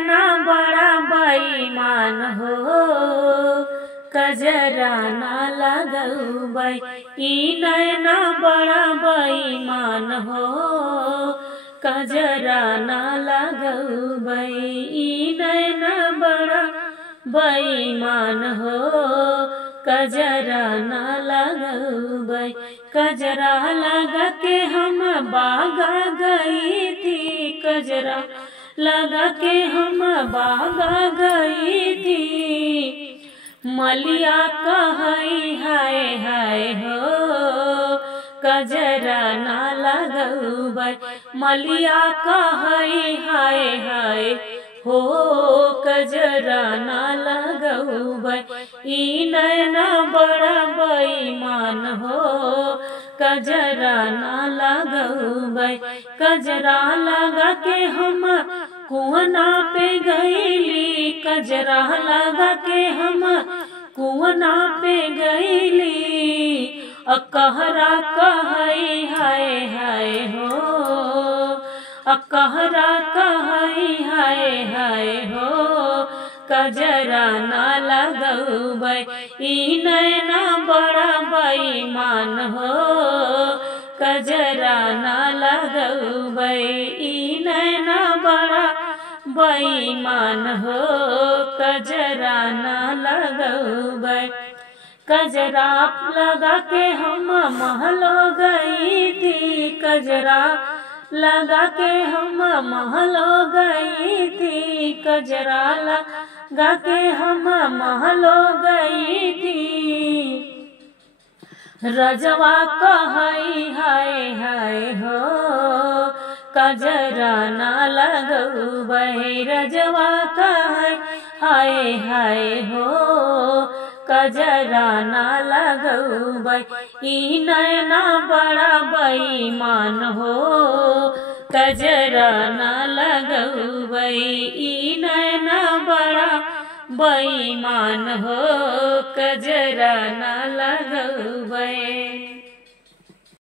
नैना बड़ा बेईमान हो, कजरा ना लगौबै। ई नैना बड़ा बेईमान हो, कजरा ना लगौबै। ई नैना बड़ा बेईमान हो, कजरा ना लगौबै। कजरा लगा के हम बागा गई थी, कजरा लगा के हम बागा गई थी। मलिया कहई हाय हाय हो, कजरा ना लगौबै। मलिया कहई हाय हाय हो, कजरा ना लगौबै। ई नैना बड़ा बेईमान हो, कजरा ना लगौबै। कजरा लगा के हम कुआना पे गईली, कजरा लगा के हम कुआना पे गईली। अकहरा कहई हाय हाय हो, अकहरा कहई हाय हाय हो, कजरा ना लगौबै। ई नैना बड़ा बेईमान हो, कजरा ना लगौबै। ई नैना बड़ा बेईमान हो, कजरा ना लगौबै। कजरा लगा के हम महलो गई थी, कजरा लगा के हम महलो गई थी, कजरा लगा के हम महलो गई थी। रजवा कहई हाय हाय हो, कजरा ना लगौबै। रजवा कहई हाय हाय हो, कजरा ना लगौबै। ई नैना बड़ा बेईमान हो, कजरा ना लगौबै। ई नैना बड़ा बेईमान हो, कजरा ना लगौबै।